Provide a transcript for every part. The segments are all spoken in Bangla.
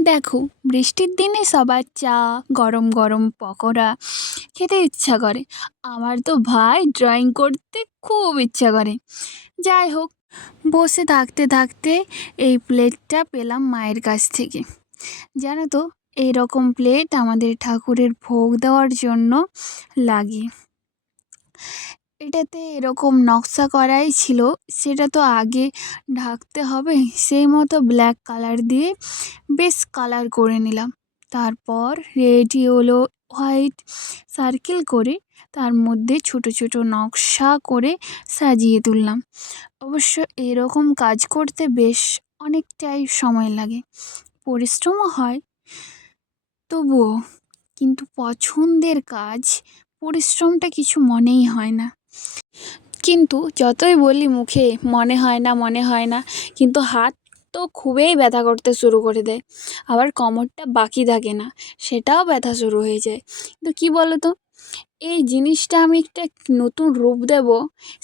দেখো, বৃষ্টির দিনে সবার চা, গরম গরম পকোড়া খেতে ইচ্ছা করে। আমার তো ভাই ড্রয়িং করতে খুব ইচ্ছা করে। যাই হোক, বসে থাকতে থাকতে এই প্লেটটা পেলাম মায়ের কাছ থেকে। জানো তো, এইরকম প্লেট আমাদের ঠাকুরের ভোগ দেওয়ার জন্য লাগে। এটাতে এরকম নকশা করাই ছিল। সেটা তো আগে ঢাকতে হবে, সেই মতো ব্ল্যাক কালার দিয়ে বেশ কালার করে নিলাম। তারপর রেড ইয়েলো হোয়াইট সার্কেল করে তার মধ্যে ছোট ছোট নকশা করে সাজিয়ে তুললাম। অবশ্য এরকম কাজ করতে বেশ অনেকটাই সময় লাগে, পরিশ্রমও হয়, তবুও কিন্তু পছন্দের কাজ, পরিশ্রমটা কিছু মনেই হয় না। কিন্তু যতই বলি মুখে মনে হয় না মনে হয় না, কিন্তু হাত তো খুবই ব্যথা করতে শুরু করে দেয়। আবার কোমরটা বাকি থাকে না, সেটাও ব্যথা শুরু হয়ে যায়। কিন্তু কী বলো তো, এই জিনিসটা আমি একটা নতুন রূপ দেব,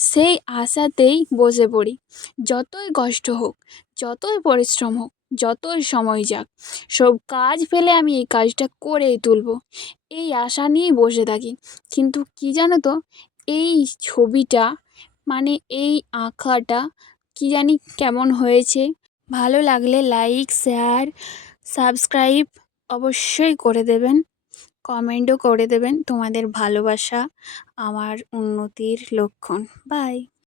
সেই আশাতেই বসে পড়ি। যতই কষ্ট হোক, যতই পরিশ্রম হোক, যতই সময় যাক, সব কাজ ফেলে আমি এই কাজটা করেই তুলব, এই আশা নিয়েই বসে থাকি। কিন্তু কী জানো তো, এই ছবিটা মানে এই আঁকাটা কী জানি কেমন হয়েছে। ভালো লাগলে লাইক, শেয়ার, সাবস্ক্রাইব অবশ্যই করে দেবেন। কমেন্টও করে দেবেন। তোমাদের ভালোবাসা আমার উন্নতির লক্ষণ। বাই।